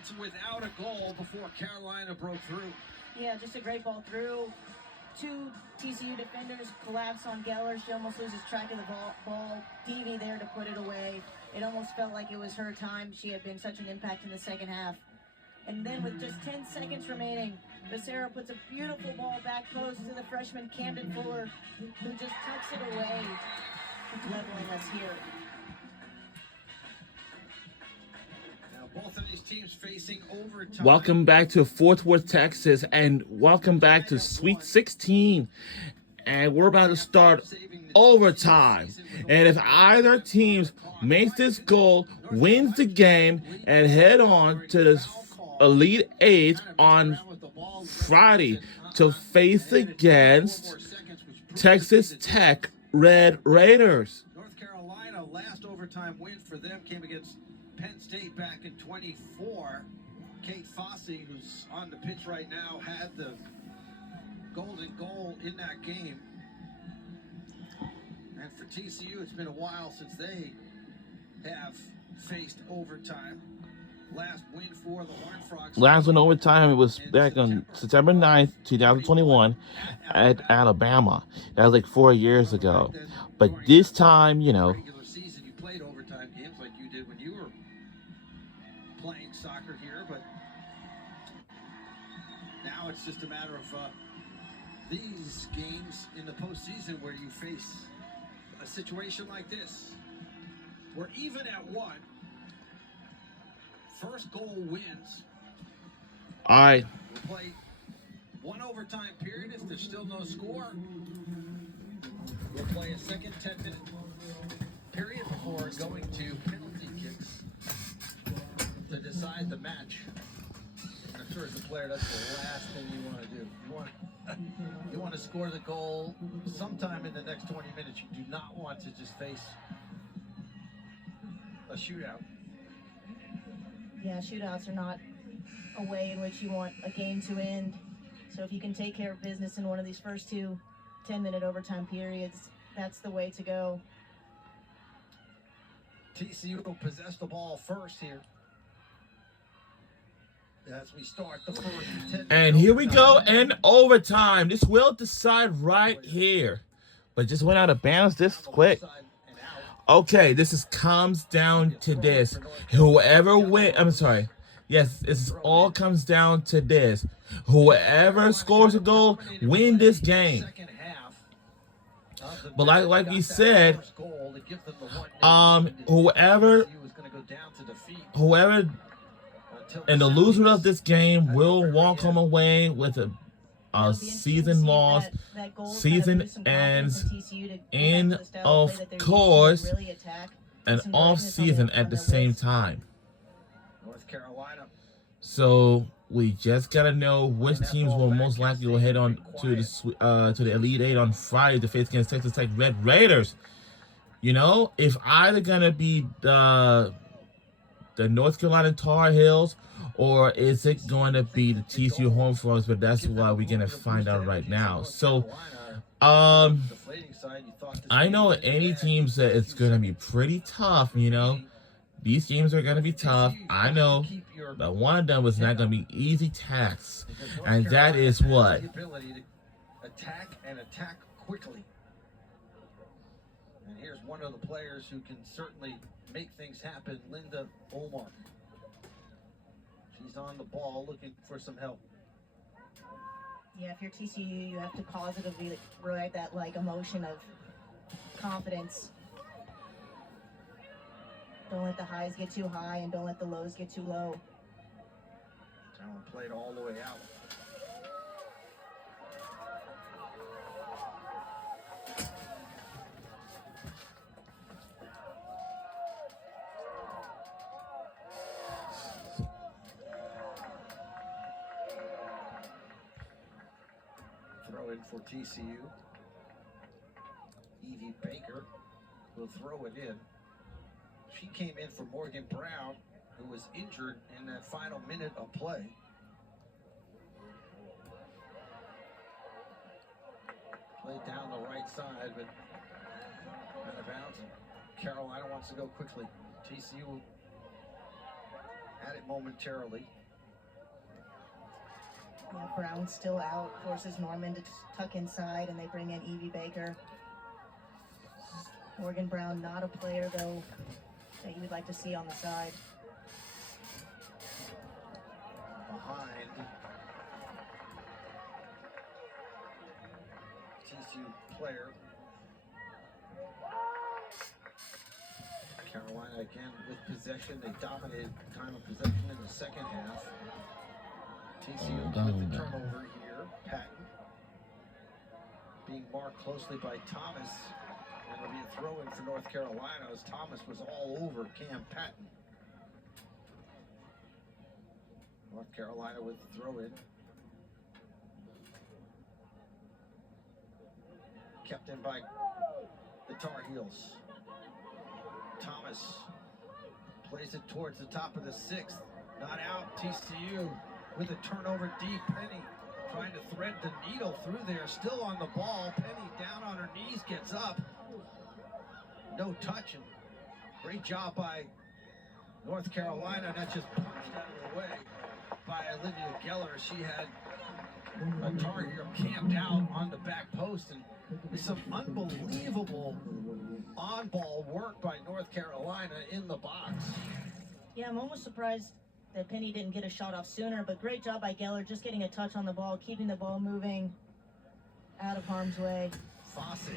minutes without a goal before Carolina broke through. Yeah, just a great ball through. Two TCU defenders collapse on Geller. She almost loses track of the ball. Devi there to put it away. It almost felt like it was her time. She had been such an impact in the second half. And then with just 10 seconds remaining, Becerra puts a beautiful ball back post to the freshman Camden Fuller, who just tucks it away, leveling us here. Now both of these teams facing overtime. Welcome back to Fort Worth, Texas, and welcome back to Sweet 16. And we're about to start overtime. And if either teams makes this goal, wins the game, and head on to the Elite Eight on Friday to face against Texas Tech Red Raiders. North Carolina, last overtime win for them came against Penn State back in 24. Kate Fossey, who's on the pitch right now, had the golden goal in that game. And for TCU, it's been a while since they have faced overtime. Last win for the Horned Frogs. Last win overtime, it was back on September 9th, 2021 at Alabama. That was like 4 years ago. But this time, you know, Regular season, you played overtime games like you did when you were playing soccer here, but now it's just a matter of these games in the postseason where you face a situation like this. We're even at one. First goal wins. all right. We'll play one overtime period if there's still no score. We'll play a second 10-minute period before going to penalty kicks to decide the match. I'm sure as a player, that's the last thing you want to do. You want to score the goal sometime in the next 20 minutes. You do not want to just face a shootout. Yeah, shootouts are not a way in which you want a game to end. So if you can take care of business in one of these first two 10-minute overtime periods, that's the way to go. TCU will possess the ball first here as we start the first 10. And here we go in overtime. This will decide right here. But just went out of bounds this quick. Okay, comes down to this. Whoever wins, I'm sorry. Yes, this all comes down to this. Whoever scores a goal, win this game. But like we said, whoever and the loser of this game will walk home away with a season loss. Season ends in, of course, an off season at the same time. North Carolina. So we just gotta know which teams will most likely will head on to the Elite Eight on Friday to face against Texas Tech Red Raiders. You know, if either gonna be the North Carolina Tar Heels, or is it going to be the TCU Horned Frogs? But that's why we're gonna find out right now. So, I know any teams that it's gonna be pretty tough. You know, these games are gonna be tough. I know, but one of them was not gonna be easy tasks, and that is what. Attack and attack quickly. And here's one of the players who can certainly make things happen, Linda Olmark. She's on the ball looking for some help. Yeah, if you're TCU, you have to positively ride that emotion of confidence. Don't let the highs get too high and don't let the lows get too low. Talon played all the way out. Throw in for TCU. Evie Baker will throw it in. She came in for Morgan Brown, who was injured in that final minute of play. Played down the right side, but out of bounds. And Carolina wants to go quickly. TCU had it momentarily. Yeah, Brown's still out, forces Norman to tuck inside, and they bring in Evie Baker. Morgan Brown, not a player, though, that you would like to see on the side. Behind TCU player. Carolina again with possession. They dominated time of possession in the second half. TCU with the turnover here. Patton being marked closely by Thomas. And it'll be a throw-in for North Carolina as Thomas was all over Cam Patton. North Carolina with the throw-in. Kept in by the Tar Heels. Thomas plays it towards the top of the sixth. Not out. TCU with a turnover deep. Penny trying to thread the needle through there. Still on the ball. Penny down on her knees, gets up. No touching. Great job by North Carolina. That just punched out of the way by Olivia Geller. She had a Tar Heel camped out on the back post, and with some unbelievable on-ball work by North Carolina in the box. Yeah, I'm almost surprised that Penny didn't get a shot off sooner, but great job by Geller, just getting a touch on the ball, keeping the ball moving out of harm's way. Fosse,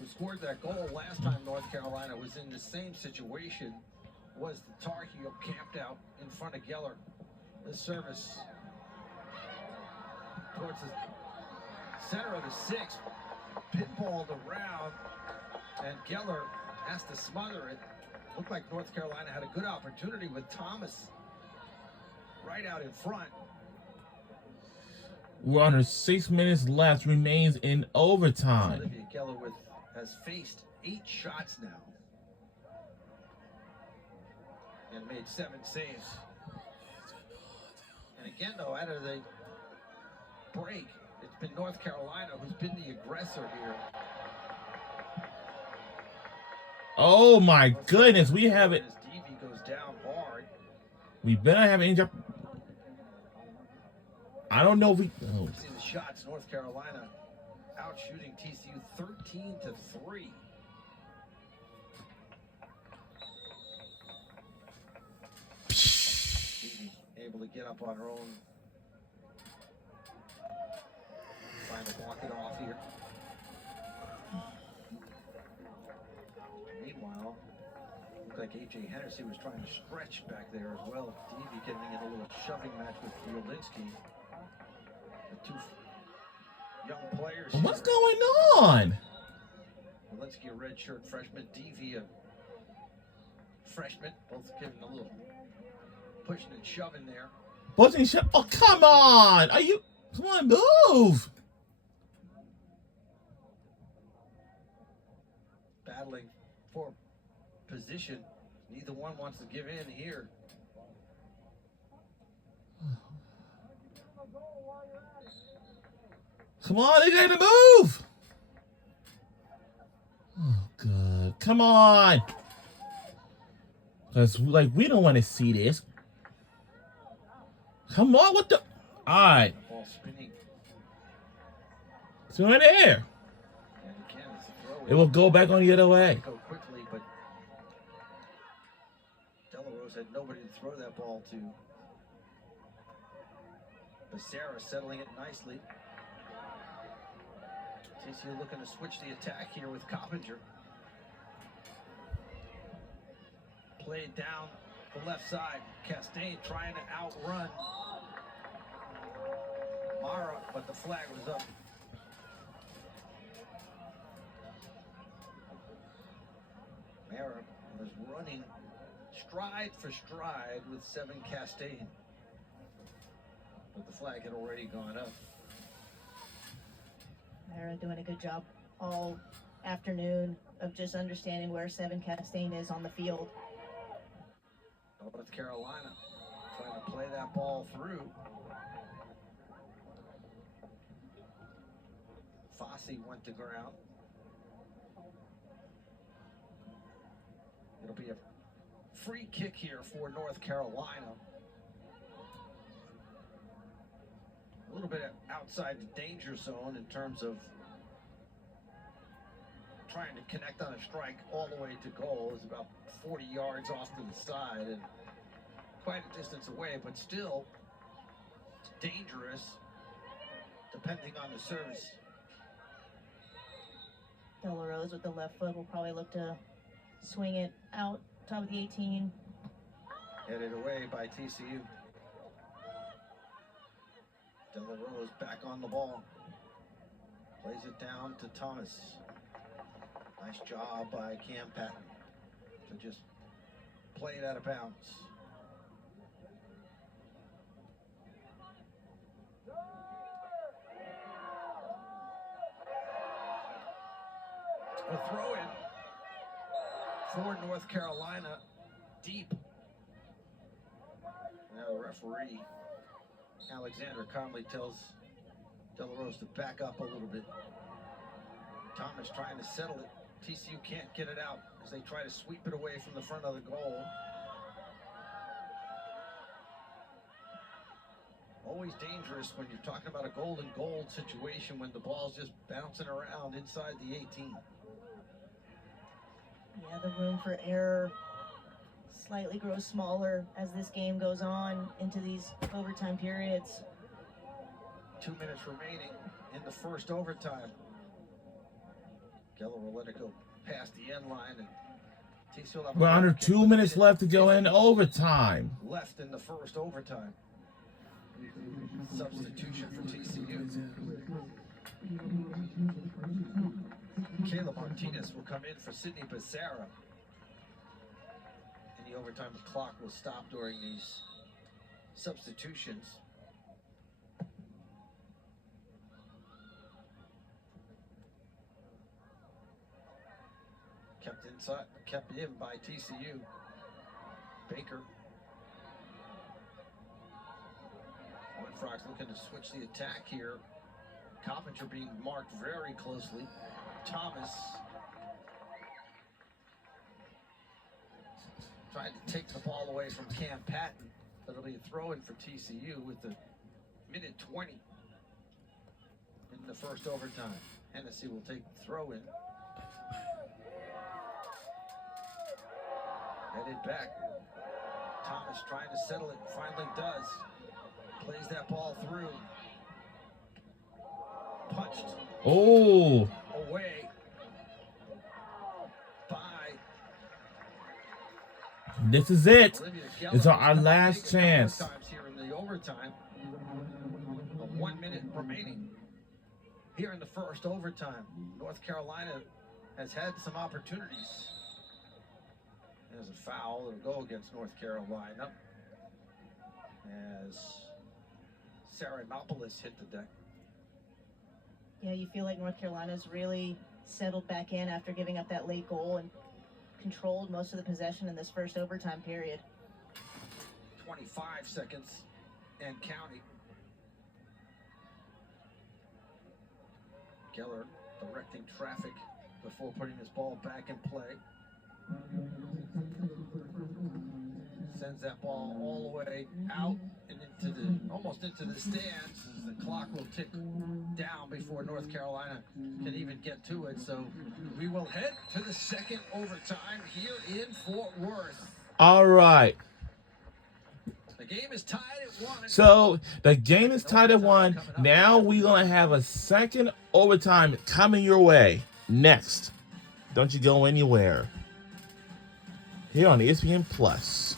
who scored that goal last time North Carolina was in the same situation, was the Tar Heel camped out in front of Geller. The service towards the center of the sixth, pinballed around, and Geller has to smother it. Looked like North Carolina had a good opportunity with Thomas right out in front. We're under 6 minutes left. Remains in overtime. Olivia Geller has faced 8 shots now and made 7 saves. And again, though, out of the break, it's been North Carolina who's been the aggressor here. Oh my goodness, we have it. As Devy goes down hard. We better have an injury. I don't know if we. Oh. See the shots. North Carolina out shooting TCU 13-3. Devy able to get up on her own. Trying to walk it off here. Meanwhile, looked like A.J. Hennessy was trying to stretch back there as well. Devy getting in a little shoving match with Yolinski. The two young players. What's going on? Yolinski, a redshirt freshman. Devy, a freshman. Both giving a little pushing and shoving there. Pushing shit. Oh, come on. Are you. Come on, move. Battling for position. Neither one wants to give in here. Come on, they got to move. Oh, God. Come on. Because, like, we don't want to see this. Come on, what the? All right. Ball spinning. It's right there. And again, it's a throw. It will go back on the other way. Go quickly, but Delarose had nobody to throw that ball to. Becerra settling it nicely. TCU looking to switch the attack here with Coppinger. Played down the left side. Castaigne trying to outrun Mara, but the flag was up. Mara was running stride for stride with 7 Castaigne. But the flag had already gone up. Mara doing a good job all afternoon of just understanding where 7 Castaigne is on the field. North Carolina trying to play that ball through. Fosse went to ground. It'll be a free kick here for North Carolina. A little bit outside the danger zone in terms of trying to connect on a strike all the way to goal. Is about 40 yards off to the side and quite a distance away, but still dangerous depending on the service. De La Rose with the left foot will probably look to swing it out top of the 18. Headed away by TCU. De La Rose back on the ball. Plays it down to Thomas. Nice job by Cam Patton to just play it out of bounds. A throw in for North Carolina, deep. Now the referee, Alexander Conley, tells De La Rose to back up a little bit. Thomas trying to settle it. TCU can't get it out as they try to sweep it away from the front of the goal. Always dangerous when you're talking about a golden goal situation when the ball's just bouncing around inside the 18. Yeah, the room for error slightly grows smaller as this game goes on into these overtime periods. 2 minutes remaining in the first overtime. Geller will let it go past the end line, and TCU will have We're under 2 minutes left to go in overtime. Left in the first overtime. Substitution for TCU. Caleb Martinez will come in for Sidney Becerra. In the overtime, the clock will stop during these substitutions. Kept inside, kept in by TCU. Baker. Horned Frogs looking to switch the attack here. Coppinger being marked very closely. Thomas tried to take the ball away from Cam Patton. That'll be a throw-in for TCU with the minute 20 in the first overtime. Hennessy will take the throw-in. Headed back. Thomas trying to settle it, finally does. Plays that ball through. Punched Oh, away by this is it. Olivia Geller. It's our He's last taken a couple chance. of times here in the overtime. 1 minute remaining here in the first overtime. North Carolina has had some opportunities. There's a foul that'll go against North Carolina as Saranopoulos hit the deck. Yeah, you feel like North Carolina's really settled back in after giving up that late goal and controlled most of the possession in this first overtime period. 25 seconds and counting. Geller directing traffic before putting his ball back in play. Sends that ball all the way out and into the almost into the stands as the clock will tick down before North Carolina can even get to it. So we will head to the second overtime here in Fort Worth. All right. The game is tied at 1. So the game is tied at 1. Now we're going to have a second overtime coming your way next. Don't you go anywhere. Here on ESPN Plus.